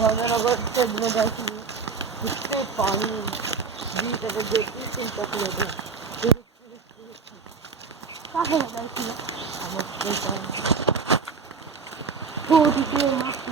ଭଞ୍ଜନଗର ସେଦିନ ଯାଇଥିଲି କେତେ ପାଣି ଦୁଇଟାରେ ଦେଖି 3 କିଲୋମିଟର କାହା ଯାଇଥିଲି ଆମ କୋଉଠିକି ମାଛ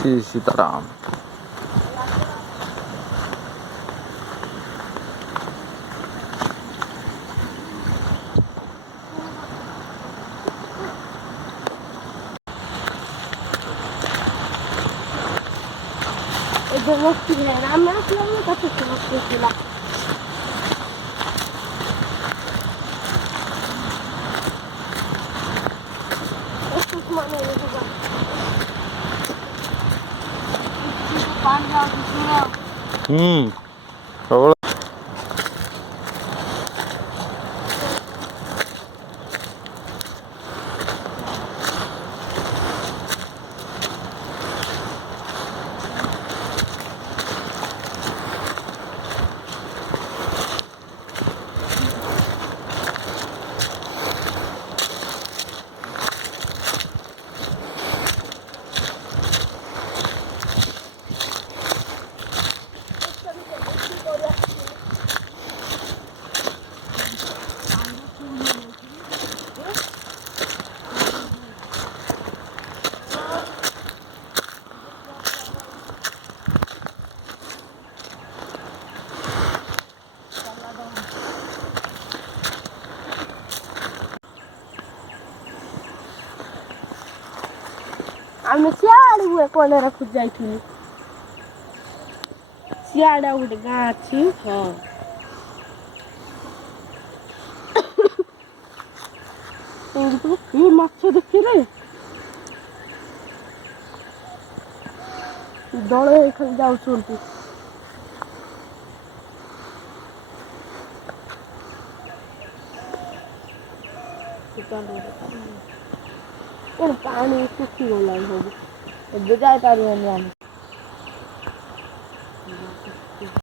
श्री सीताराम। ଏବେ ବସିଥିଲେ ଆମେ ଆସିଲା ବେଳେ କେତେ ବସିଥିଲା प्रबल ଆମେ ସିଆଡେ କଲରାକୁ ଯାଇଥିଲୁ ସିଆଡେ ଗୋଟେ ଗାଁ ଅଛି ଏ ମାଛ ଦେଖିଲେ ଦଳ ଖାଲି ଯାଉଛନ୍ତି ପାଣି ଶୁଖିଗଲାଣି ସବୁ ଏବେ ଯାଇପାରିବନି ଆମେ